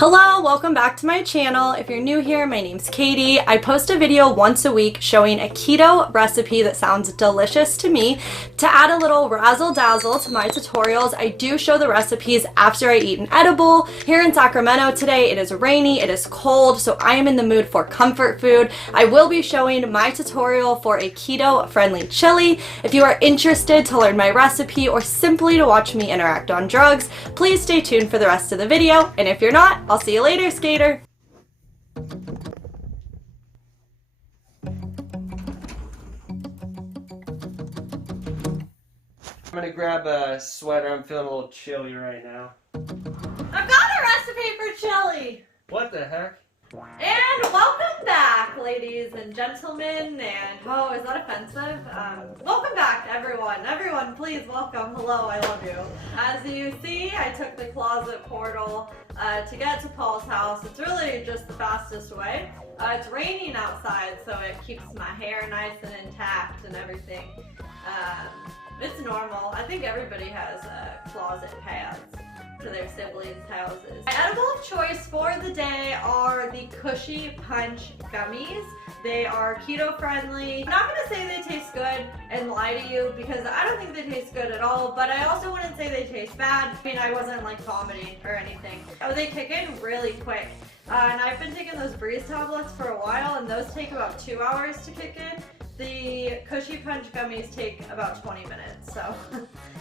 Hello, welcome back to my channel. If you're new here, my name's Katie. I post a video once a week showing a keto recipe that sounds delicious to me. To add a little razzle dazzle to my tutorials, I do show the recipes after I eat an edible. Here in Sacramento today, it is rainy, it is cold, so I am in the mood for comfort food. I will be showing my tutorial for a keto-friendly chili. If you are interested to learn my recipe or simply to watch me interact on drugs, please stay tuned for the rest of the video. And if you're not, I'll see you later, skater. I'm gonna grab a sweater. I'm feeling a little chilly right now. I've got a recipe for chili! What the heck? And welcome back, ladies and gentlemen, and oh, is that offensive? Welcome back, everyone. Everyone, please welcome. Hello, I love you. As you see, I took the closet portal to get to Paul's house. It's really just the fastest way. It's raining outside, so it keeps my hair nice and intact and everything. It's normal. I think everybody has closet paths to their siblings' houses. My edible of choice for the day are the Cushy Punch gummies. They are keto friendly. I'm not gonna say they taste good and lie to you because I don't think they taste good at all, but I also wouldn't say they taste bad. I mean, I wasn't like vomiting or anything. Oh, they kick in really quick. And I've been taking those Breeze tablets for a while, and those take about 2 hours to kick in. The Cushy Punch gummies take about 20 minutes, so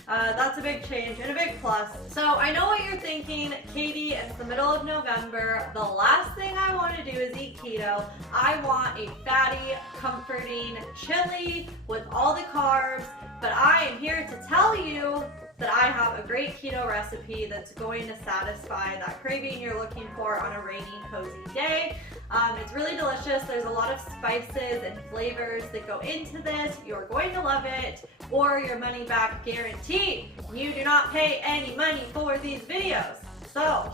that's a big change and a big plus. So I know what you're thinking, Katie, it's the middle of November. The last thing I want to do is eat keto. I want a fatty, comforting chili with all the carbs, but I am here to tell you that I have a great keto recipe that's going to satisfy that craving you're looking for on a rainy, cozy day. It's really delicious. There's a lot of spices and flavors that go into this. You're going to love it, or your money back guarantee. You do not pay any money for these videos, so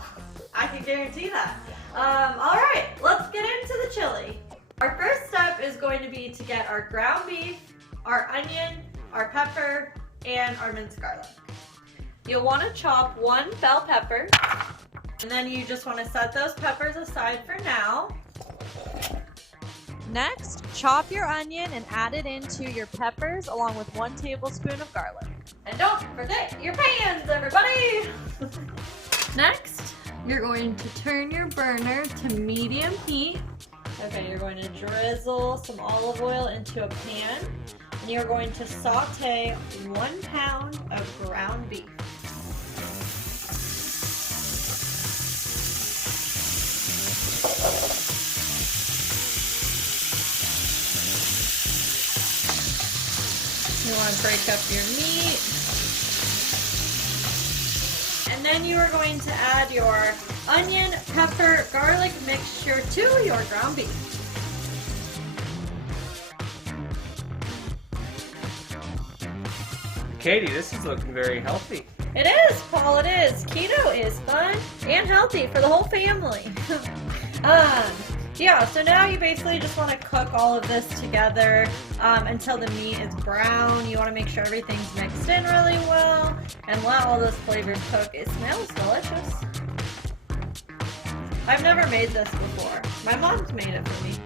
I can guarantee that. All right, let's get into the chili. Our first step is going to be to get our ground beef, our onion, our pepper, and our minced garlic. You'll want to chop one bell pepper, and then you just want to set those peppers aside for now. Next, chop your onion and add it into your peppers along with 1 tablespoon of garlic. And don't forget your pans, everybody! Next, you're going to turn your burner to medium heat. Okay, you're going to drizzle some olive oil into a pan, and you're going to saute 1 pound of ground beef. You want to break up your meat. And then you are going to add your onion, pepper, garlic mixture to your ground beef. Katie, this is looking very healthy. It is, Paul, it is. Keto is fun and healthy for the whole family. Yeah, so now you basically just want to cook all of this together until the meat is brown. You want to make sure everything's mixed in really well and let all those flavors cook. It smells delicious. I've never made this before. My mom's made it for me,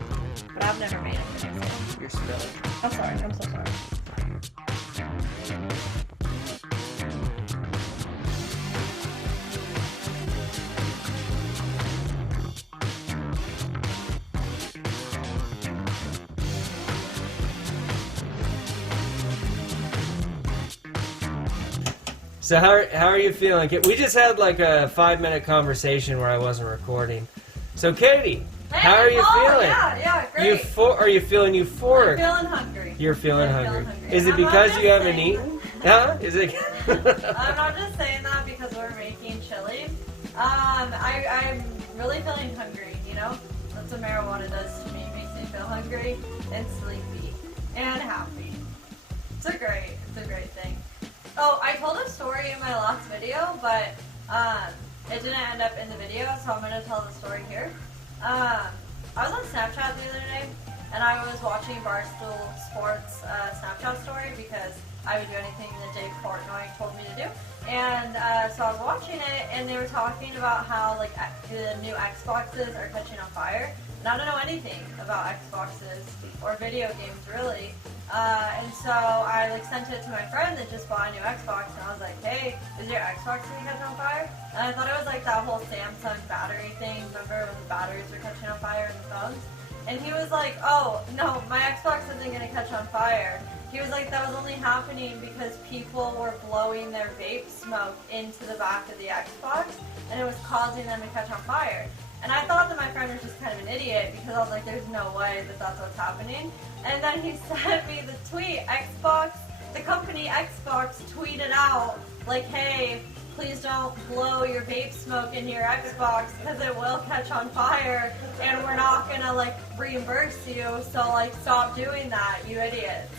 but I've never made it for myself. You're spilling. I'm sorry, I'm so sorry. So how are you feeling? We just had like a 5-minute conversation where I wasn't recording. So Katie, how are you feeling? Yeah, great. Are you feeling euphoric? I'm feeling hungry. You're feeling hungry. Is it I'm because not you just haven't saying eaten? Huh? Is it? I'm not just saying that because we're making chili. I'm really feeling hungry, you know? That's what marijuana does to me. It makes me feel hungry and sleepy and happy. It's a great thing. Oh, I told a story in my last video, but it didn't end up in the video, so I'm going to tell the story here. I was on Snapchat the other day, and I was watching Barstool Sports Snapchat story because I would do anything that Dave Portnoy told me to do. And so I was watching it, and they were talking about how like the new Xboxes are catching on fire. And I don't know anything about Xboxes or video games really. And so I like sent it to my friend that just bought a new Xbox, and I was like, hey, is your Xbox gonna catch on fire? And I thought it was like that whole Samsung battery thing. Remember when the batteries were catching on fire in the phones? And he was like, oh, no, my Xbox isn't gonna catch on fire. He was like, that was only happening because people were blowing their vape smoke into the back of the Xbox, and it was causing them to catch on fire. And I thought that my friend was just kind of an idiot because I was like, there's no way that that's what's happening. And then he sent me the tweet, the company Xbox tweeted out, like, hey, please don't blow your vape smoke into your Xbox because it will catch on fire and we're not gonna like reimburse you, so like stop doing that, you idiots.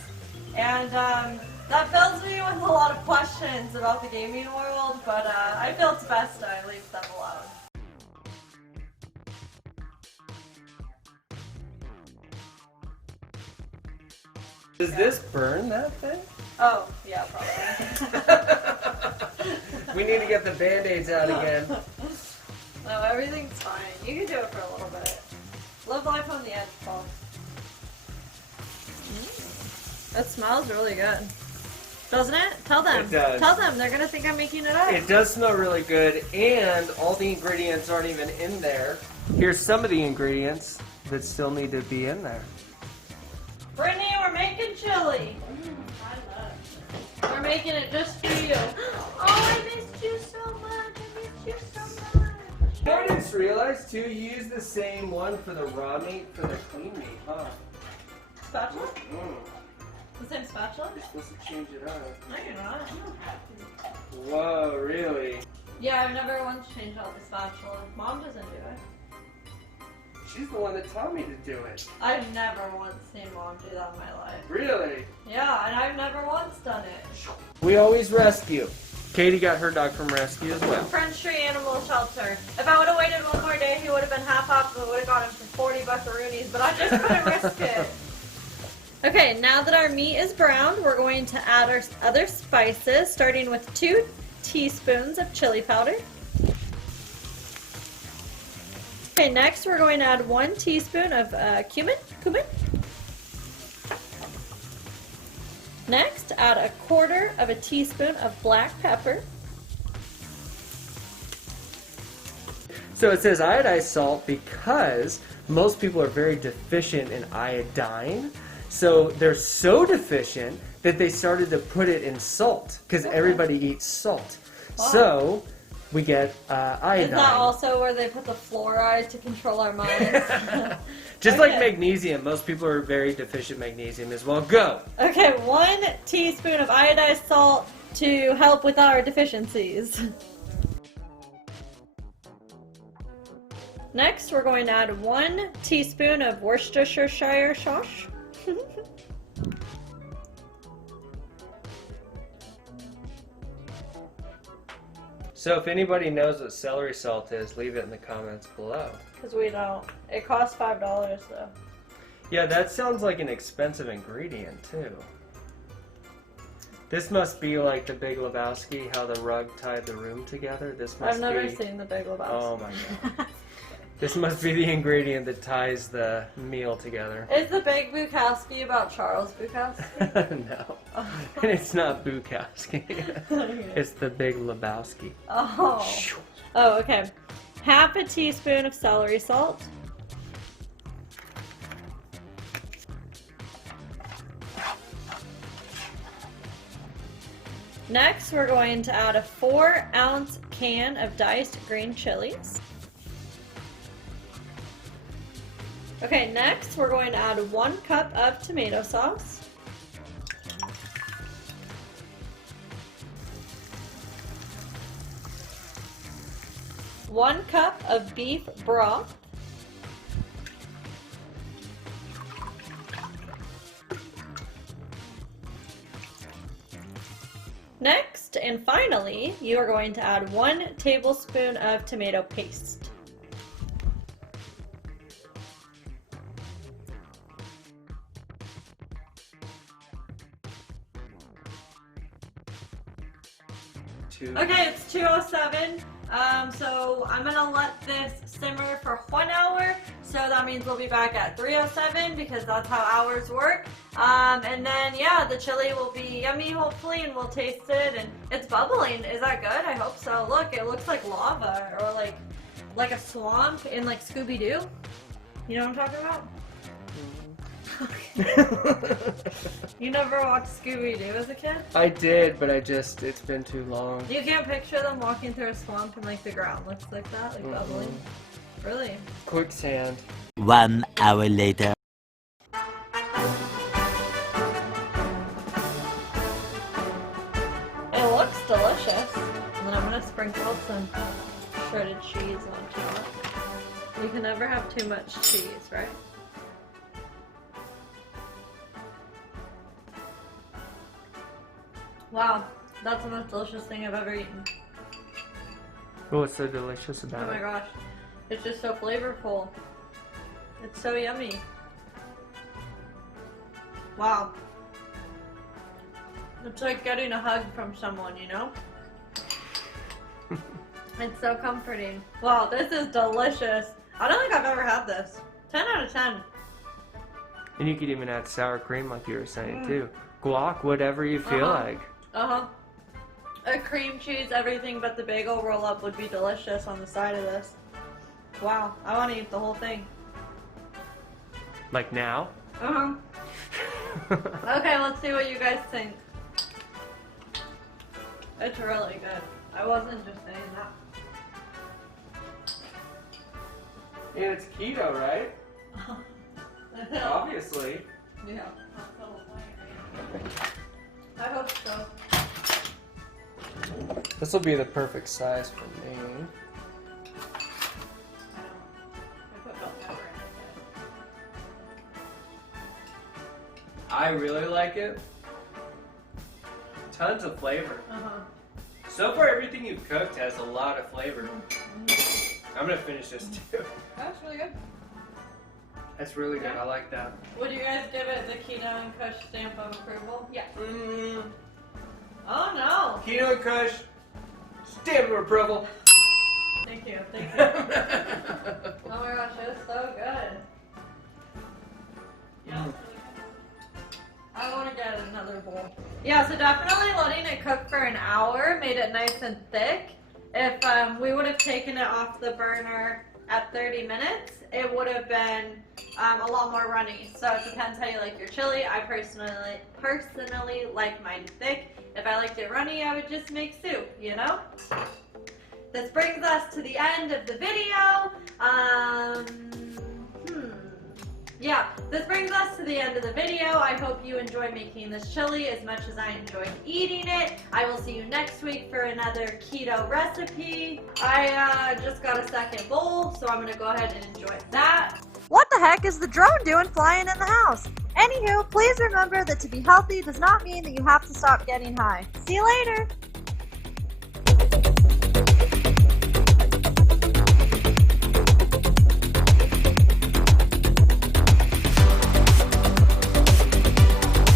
And that fills me with a lot of questions about the gaming world, but I feel it's best I leave them alone. Does this burn that thing? Oh, yeah, probably. We need to get the Band-Aids out again. No, everything's fine. You can do it for a little bit. Live life on the edge, Paul. That smells really good. Doesn't it? Tell them. It does. Tell them. They're going to think I'm making it up. It does smell really good, and all the ingredients aren't even in there. Here's some of the ingredients that still need to be in there. Brittany, we're making chili. I love it. We're making it just for you. Oh, I missed you so much. I missed you so much. I just realized, too, you use the same one for the raw meat for the clean meat, huh? Spatula? The same spatula? You're supposed to change it up. No, you're not. Whoa, really? Yeah, I've never once changed out the spatula. Mom doesn't do it. She's the one that taught me to do it. I've never once seen Mom do that in my life. Really? Yeah, and I've never once done it. We always rescue. Katie got her dog from rescue as well. French Tree Animal Shelter. If I would have waited one more day, he would have been half off, and we would have got him for 40 buckaroonies, but I just couldn't risk it. Okay, now that our meat is browned, we're going to add our other spices, starting with 2 teaspoons of chili powder. Okay, next we're going to add 1 teaspoon of cumin. Next, add 1/4 teaspoon of black pepper. So it says iodized salt because most people are very deficient in iodine. So they're so deficient that they started to put it in salt because everybody eats salt. Wow. So we get iodine. Is that also where they put the fluoride to control our minds? Just like magnesium, most people are very deficient magnesium as well. Go! Okay, 1 teaspoon of iodized salt to help with our deficiencies. Next, we're going to add 1 teaspoon of Worcestershire sauce. So if anybody knows what celery salt is, leave it in the comments below. Because we don't. It costs $5 though. Yeah, that sounds like an expensive ingredient too. This must be like the Big Lebowski, how the rug tied the room together. This must I've never be... seen the Big Lebowski. Oh my god. This must be the ingredient that ties the meal together. Is the Big Bukowski about Charles Bukowski? No. And it's not Bukowski. It's the Big Lebowski. Oh. Oh, okay. 1/2 teaspoon of celery salt. Next, we're going to add a 4-ounce can of diced green chilies. Okay, next we're going to add 1 cup of tomato sauce. One cup of beef broth. Next, and finally, you are going to add 1 tablespoon of tomato paste. 2. Okay, it's 2:07. So I'm gonna let this simmer for 1 hour. So that means we'll be back at 3:07 because that's how hours work. And then yeah, the chili will be yummy hopefully, and we'll taste it. And it's bubbling. Is that good? I hope so. Look, it looks like lava or like a swamp in like Scooby-Doo. You know what I'm talking about? You never watched Scooby-Doo as a kid? I did, but it's been too long. You can't picture them walking through a swamp and like the ground looks like that, like bubbling? Really? Quicksand. 1 hour later. It looks delicious. And then I'm gonna sprinkle some shredded cheese on top. You can never have too much cheese, right? Wow, that's the most delicious thing I've ever eaten. What's so delicious about Oh my it? gosh, it's just so flavorful. It's so yummy. Wow. It's like getting a hug from someone, you know? It's so comforting. Wow, this is delicious. I don't think I've ever had this. 10 out of 10. And you could even add sour cream like you were saying too. Guac, whatever you feel like. Uh-huh. A cream cheese, everything but the bagel roll up would be delicious on the side of this. Wow, I want to eat the whole thing. Like now? Uh-huh. Okay, let's see what you guys think. It's really good. I wasn't just saying that. Yeah, it's keto, right? Obviously. Yeah, that's the whole point. I hope so. This will be the perfect size for me. I put bell pepper in I really like it. Tons of flavor. it. Uh-huh. So far, everything you've cooked has a lot of flavor. I'm gonna finish this too. That's really good. That's really good. I like that. Would you guys give it the Keto and Kush stamp of approval? Yeah. Oh no! Keto and Kush, stamp of approval. Thank you, thank you. Oh my gosh, it's so good. Yeah. I want to get another bowl. Yeah, so definitely letting it cook for an hour made it nice and thick. If we would have taken it off the burner at 30 minutes, it would have been a lot more runny. So it depends how you like your chili. I personally like mine thick. If I liked it runny, I would just make soup, you know? This brings us to the end of the video. Yeah, this brings us to the end of the video. I hope you enjoy making this chili as much as I enjoyed eating it. I will see you next week for another keto recipe. I just got a second bowl, so I'm gonna go ahead and enjoy that. What the heck is the drone doing flying in the house? Anywho, please remember that to be healthy does not mean that you have to stop getting high. See you later!